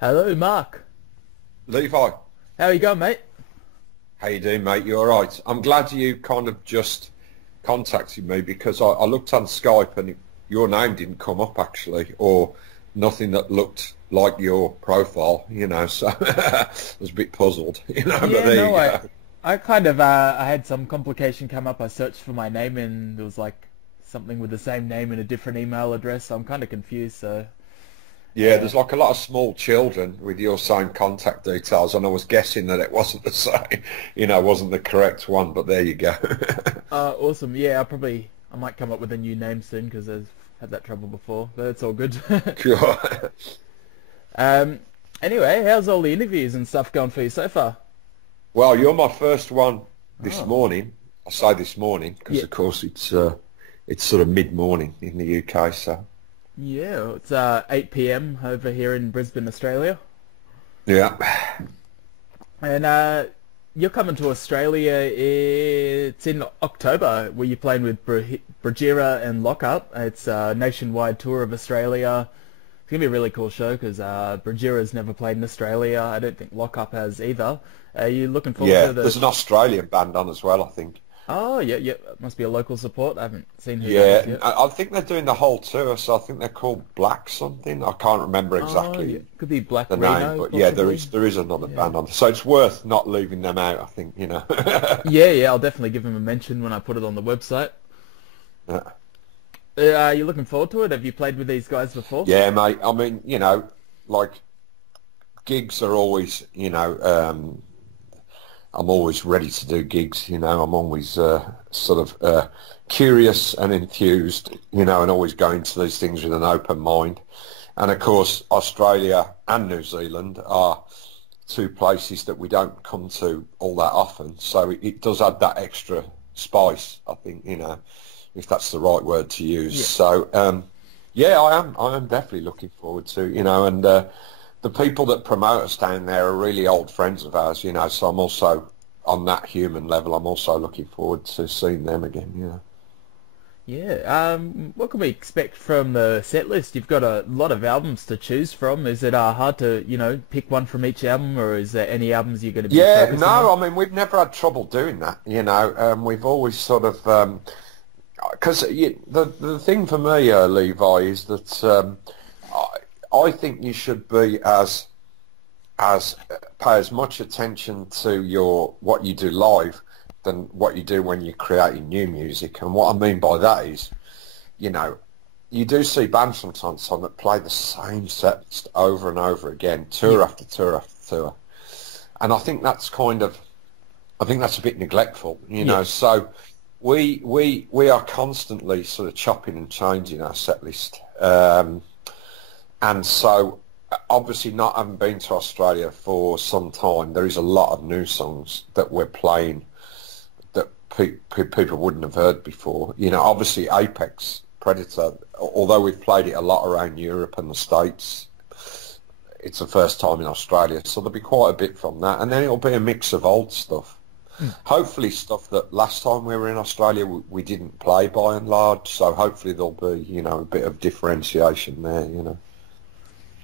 Hello, Mark. Levi, How you going, mate? how you doing, mate? You all right? I'm glad you kind of just contacted me because I looked on Skype and your name didn't come up actually, or nothing that looked like your profile, so I was a bit puzzled, but Yeah, there you no, I, go. I kind of, I had some complication come up. I searched for my name and there was like something with the same name and a different email address. So I'm kind of confused. So, Yeah, uh, there's like a lot of small children with your same contact details, and I was guessing that it wasn't the same, wasn't the correct one, but there you go. awesome. Yeah, I might come up with a new name soon because I've had that trouble before, but it's all good. Sure. Um, anyway, how's all the interviews and stuff going for you so far? Well, you're my first one this Oh, morning. I say this morning because, yeah, of course, it's sort of mid-morning in the UK. So yeah. It's 8 p.m. over here in Brisbane, Australia. yeah, And you're coming to Australia. It's in October. Were you playing with Bragira and Lockup? It's a nationwide tour of Australia. It's gonna be a really cool show because Bragira's never played in Australia. I don't think Lockup has either. Are you looking forward to yeah. the? There's an Australian band on as well, I think. Oh yeah, yeah. Must be a local support. I haven't seen who that Yeah, is and yet. I think they're doing the whole tour. So I think they're called Black something. I can't remember Oh yeah, exactly could be Black the name, Reno but yeah, there possibly. is there is another Yeah. band on. So it's worth not leaving them out, I think. Yeah, yeah. I'll definitely give him a mention when I put it on the website. Yeah. Are you looking forward to it? Have you played with these guys before? Yeah, mate. I mean, like gigs are always, I'm always ready to do gigs, I'm always sort of curious and enthused, and always going to these things with an open mind. And of course, Australia and New Zealand are two places that we don't come to all that often. So it does add that extra spice, I think, if that's the right word to use. Yeah. So, yeah, I am definitely looking forward to, and the people that promote us down there are really old friends of ours, so I'm also, on that human level, I'm also looking forward to seeing them again. Yeah. What can we expect from the set list? You've got a lot of albums to choose from. Is it hard to, pick one from each album, or is there any albums you're going to be Yeah, focusing on? no, I mean, we've never had trouble doing that, we've always sort of, because the thing for me, Levi, is that I think you should be as pay as much attention to your what you do live than what you do when you're creating new music. And what I mean by that is, you know, you do see bands from time to time that play the same set list over and over again, Yeah. tour after tour after tour. And I think that's a bit neglectful. Yeah. So we are constantly sort of chopping and changing our set list. And so obviously not having been to Australia for some time, there is a lot of new songs that we're playing that people wouldn't have heard before. Obviously Apex Predator, although we've played it a lot around Europe and the States, it's the first time in Australia, so there'll be quite a bit from that. And then it'll be a mix of old stuff. Mm. Hopefully stuff that last time we were in Australia we didn't play by and large, so hopefully there'll be, a bit of differentiation there.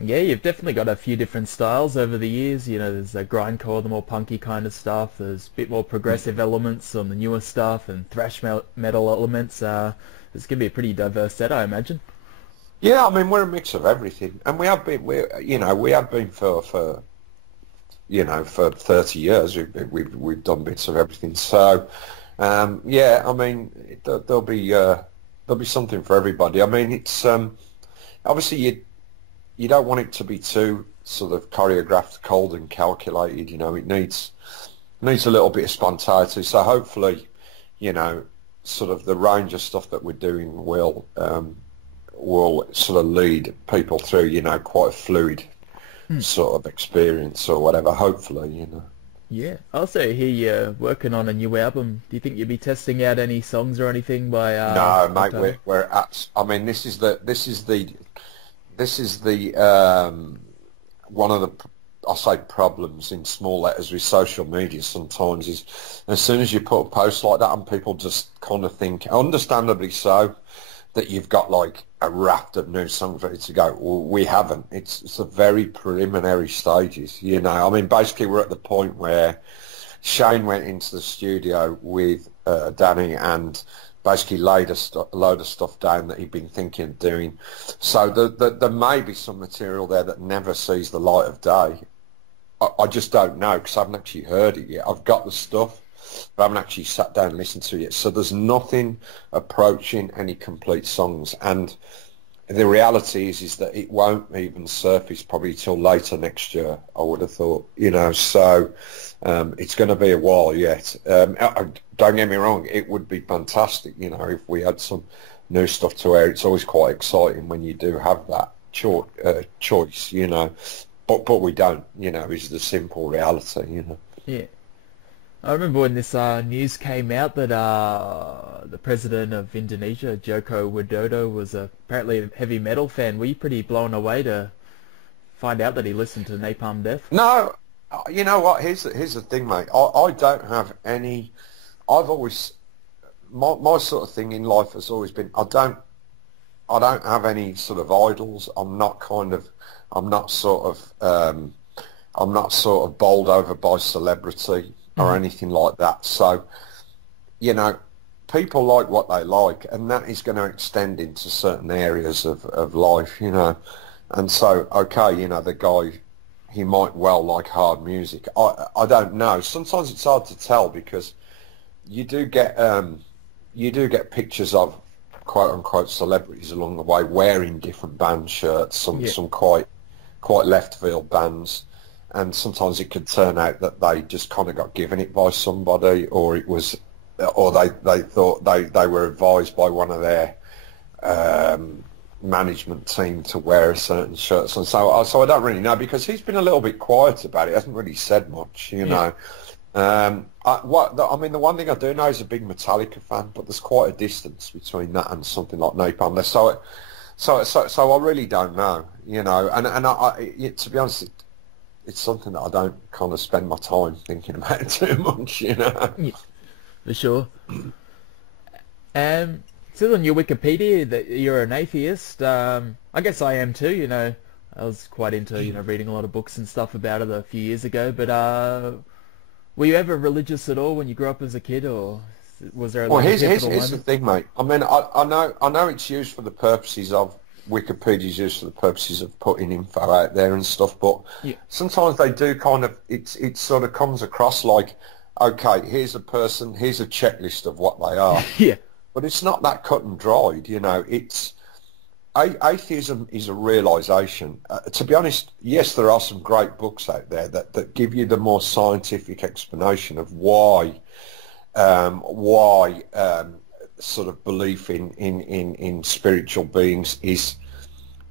Yeah, you've definitely got a few different styles over the years. There's a grindcore, the more punky kind of stuff. There's a bit more progressive elements on the newer stuff and thrash metal elements. It's going to be a pretty diverse set, I imagine. Yeah, I mean we're a mix of everything, and we have been for 30 years. We've done bits of everything. So yeah, I mean there'll be something for everybody. I mean it's obviously you don't want it to be too sort of choreographed, cold and calculated. It needs a little bit of spontaneity. So hopefully, sort of the range of stuff that we're doing will sort of lead people through, quite a fluid Hmm. sort of experience or whatever, hopefully. Yeah. Also, hear you're working on a new album. Do you think you'll be testing out any songs or anything by No, mate, October? I mean, this is the one of the, I say, problems in small letters with social media sometimes is as soon as you put a post like that and people just kind of think, understandably so, that you've got like a raft of new songs ready to go. Well, we haven't. It's a very preliminary stages, you know. I mean, basically we're at the point where Shane went into the studio with Danny and basically laid a load of stuff down that he'd been thinking of doing. So there may be some material there that never sees the light of day. I just don't know because I haven't actually heard it yet. I've got the stuff, but I haven't actually sat down and listened to it yet. So there's nothing approaching any complete songs. And the reality is that it won't even surface probably till later next year, I would have thought, you know. So it's going to be a while yet. Don't get me wrong, it would be fantastic, you know, if we had some new stuff to air. It's always quite exciting when you do have that choice, you know. But we don't, you know, is the simple reality, you know. Yeah. I remember when this news came out that the president of Indonesia, Joko Widodo, was apparently a heavy metal fan. Were you pretty blown away to find out that he listened to Napalm Death? No, you know what? Here's the thing, mate. I don't have any. I've always my sort of thing in life has always been I don't have any sort of idols. I'm not sort of bowled over by celebrity or anything like that. So, you know, people like what they like, and that is going to extend into certain areas of life, you know. And so, okay, you know, the guy, he might well like hard music. I don't know. Sometimes it's hard to tell because you do get pictures of quote unquote celebrities along the way wearing different band shirts, some quite left field bands. And sometimes it could turn out that they just kind of got given it by somebody, or they thought they were advised by one of their management team to wear a certain shirt. And so I don't really know because he's been a little bit quiet about it. He hasn't really said much, you know. I mean, the one thing I do know is a big Metallica fan, but there's quite a distance between that and something like Napalm. So I really don't know, you know. And to be honest, it's something that I don't kind of spend my time thinking about too much, you know. Yeah, for sure. It says on your Wikipedia that you're an atheist. I guess I am too, you know. I was quite into, you know, reading a lot of books and stuff about it a few years ago, but were you ever religious at all when you grew up as a kid, or was there Well, here's the thing, mate. I mean, I know it's used for the purposes of Wikipedia's used for the purposes of putting info out there and stuff, but sometimes they do kind of, it sort of comes across like, okay, here's a person, here's a checklist of what they are. Yeah. But it's not that cut and dried, you know. Atheism is a realisation. To be honest, yes, there are some great books out there that give you the more scientific explanation of why sort of belief in spiritual beings is,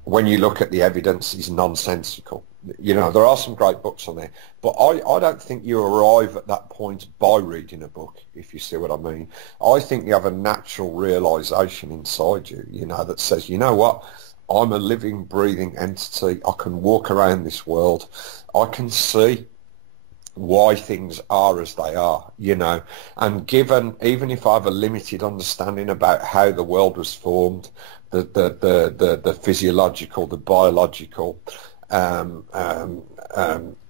when you look at the evidence, is nonsensical. You know, there are some great books on there, but I don't think you arrive at that point by reading a book, if you see what I mean. I think you have a natural realisation inside you, you know, that says, you know what, I'm a living, breathing entity. I can walk around this world. I can see why things are as they are, you know, and given, even if I have a limited understanding about how the world was formed, the physiological, the biological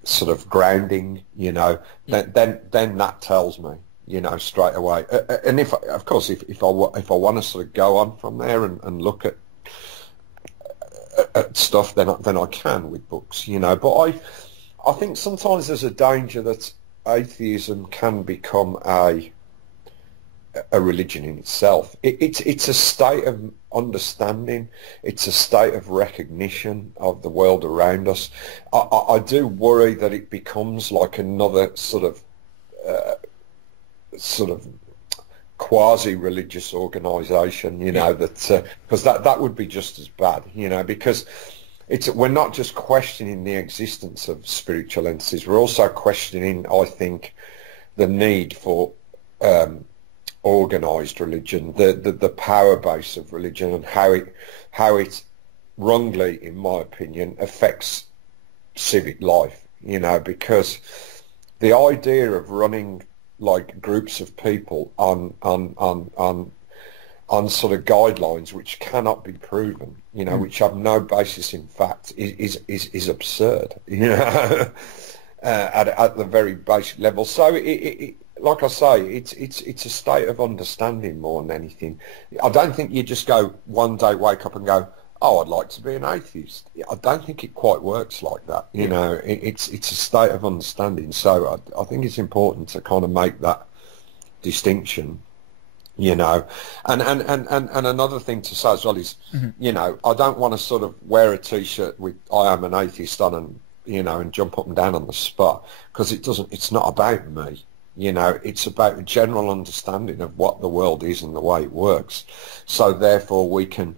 sort of grounding, you know, then that tells me, you know, straight away. And if I want to sort of go on from there and look at stuff, then I can with books, you know. But I think sometimes there's a danger that atheism can become a religion in itself. It's a state of understanding. It's a state of recognition of the world around us. I do worry that it becomes like another sort of quasi-religious organisation, you know, that because that would be just as bad, you know, because we're not just questioning the existence of spiritual entities, we're also questioning, I think, the need for organised religion, the power base of religion, and how it wrongly, in my opinion, affects civic life, you know, because the idea of running like groups of people on on sort of guidelines which cannot be proven, which have no basis in fact, is absurd, at the very basic level. So like I say, it's a state of understanding more than anything. I don't think you just go one day, wake up and go, oh, I'd like to be an atheist. I don't think it quite works like that. It's a state of understanding. So I think it's important to kind of make that distinction. And another thing to say as well is, I don't want to sort of wear a T-shirt with "I am an atheist" on and jump up and down on the spot, because it's not about me. It's about a general understanding of what the world is and the way it works. So therefore we can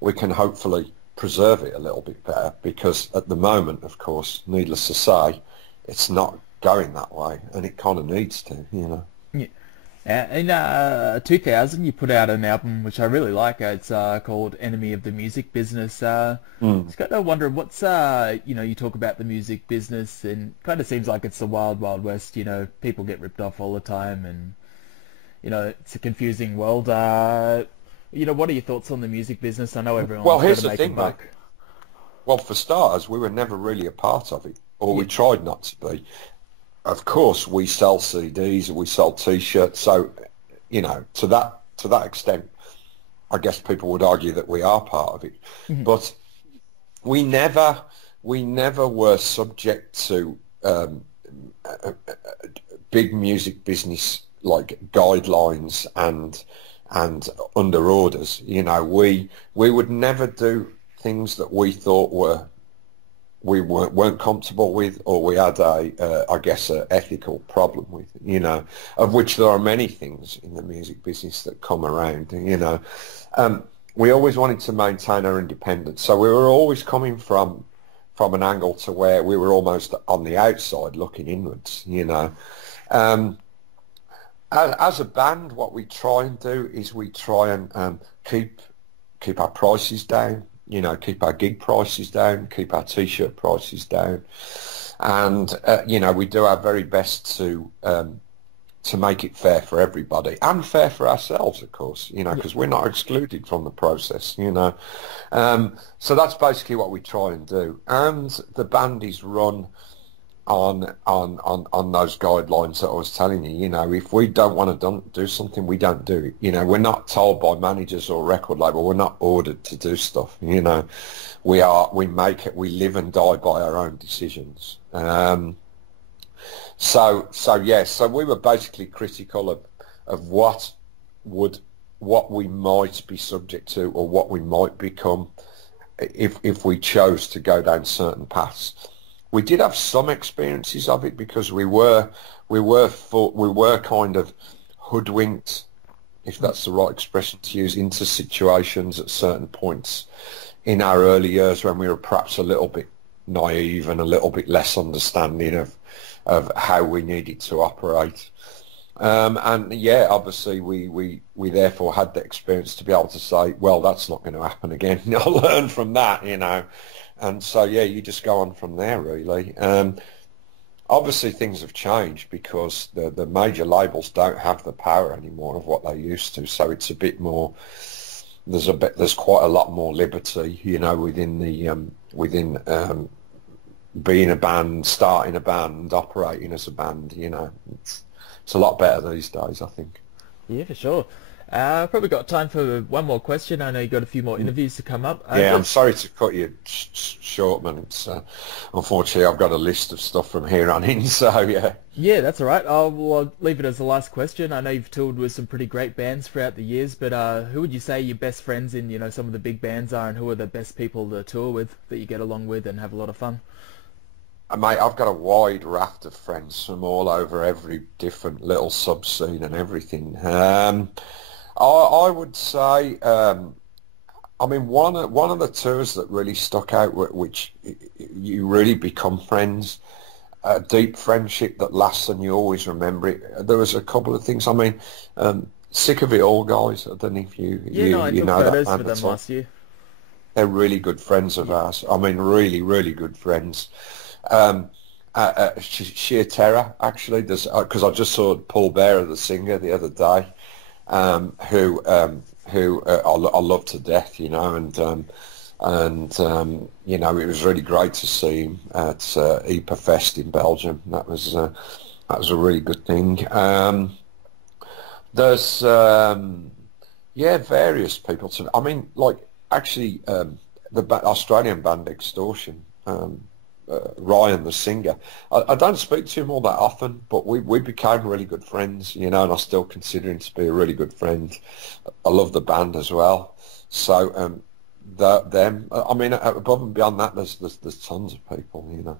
hopefully preserve it a little bit better, because at the moment, of course, needless to say, it's not going that way, and it kind of needs to, Yeah. In 2000, you put out an album which I really like. It's called "Enemy of the Music Business." Just kind of wondering what's you talk about the music business, and kind of seems like it's the wild, wild west. People get ripped off all the time, and it's a confusing world. What are your thoughts on the music business? I know everyone's Well, here's got to the make thing, a buck. mate. Well, for starters, we were never really a part of it, or we tried not to be. Of course, we sell CDs, we sell T-shirts, so to that extent, I guess people would argue that we are part of it. But we never were subject to big music business like guidelines and under orders. We would never do things that we thought we weren't comfortable with, or we had I guess a ethical problem with, of which there are many things in the music business that come around. We always wanted to maintain our independence, so we were always coming from an angle to where we were almost on the outside looking inwards. As a band, what we try and do is we try and keep our prices down. Keep our gig prices down, keep our T-shirt prices down, and we do our very best to make it fair for everybody, and fair for ourselves, of course. Because we're not excluded from the process. So that's basically what we try and do, and the band is run on those guidelines that I was telling you. If we don't want to do something, we don't do it. We're not told by managers or record label. We're not ordered to do stuff. We make it. We live and die by our own decisions. So we were basically critical of what we might be subject to, or what we might become if we chose to go down certain paths. We did have some experiences of it, because we were kind of hoodwinked, if that's the right expression to use, into situations at certain points in our early years when we were perhaps a little bit naive and a little bit less understanding of how we needed to operate. Obviously we therefore had the experience to be able to say, well, that's not going to happen again. I'll learn from that, And so, you just go on from there, really. Obviously, things have changed, because the major labels don't have the power anymore of what they used to. So it's a bit more. There's quite a lot more liberty, within being a band, starting a band, operating as a band. It's a lot better these days, I think. Yeah, for sure. Probably got time for one more question. I know you got a few more interviews to come up. I'm sorry to cut you short, man. It's unfortunately I've got a list of stuff from here on in, so yeah. Yeah, that's all right. I'll leave it as the last question. I know you've toured with some pretty great bands throughout the years, but who would you say your best friends in some of the big bands are, and who are the best people to tour with that you get along with and have a lot of fun? Mate, I've got a wide raft of friends from all over every different little sub-scene and everything. I would say, one of the tours that really stuck out, which you really become friends, a deep friendship that lasts and you always remember it. There was a couple of things. Sick of It All, guys. I don't know if you I took know photos that with them last year. They're really good friends of ours. Really, really good friends. Sheer Terror, actually, because I just saw Paul Bearer, the singer, the other day. I love to death, you know, and you know, it was really great to see him at IPA Fest in Belgium. That was a really good thing. There's yeah, various people. I mean, like actually, Australian band Extortion. Ryan, the singer. I don't speak to him all that often, but we became really good friends, you know, and I still consider him to be a really good friend. I love the band as well. So them. I mean, above and beyond that, there's tons of people, you know.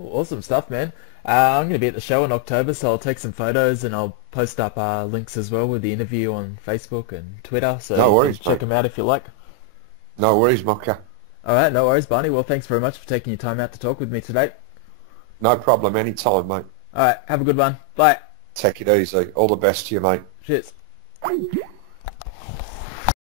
Awesome stuff, man. I'm going to be at the show in October, so I'll take some photos and I'll post up links as well with the interview on Facebook and Twitter, so no worries, you can check them out if you like. No worries, Mocha. All right, no worries, Barney. Well, thanks very much for taking your time out to talk with me today. No problem, anytime, mate. All right, have a good one. Bye. Take it easy. All the best to you, mate. Cheers.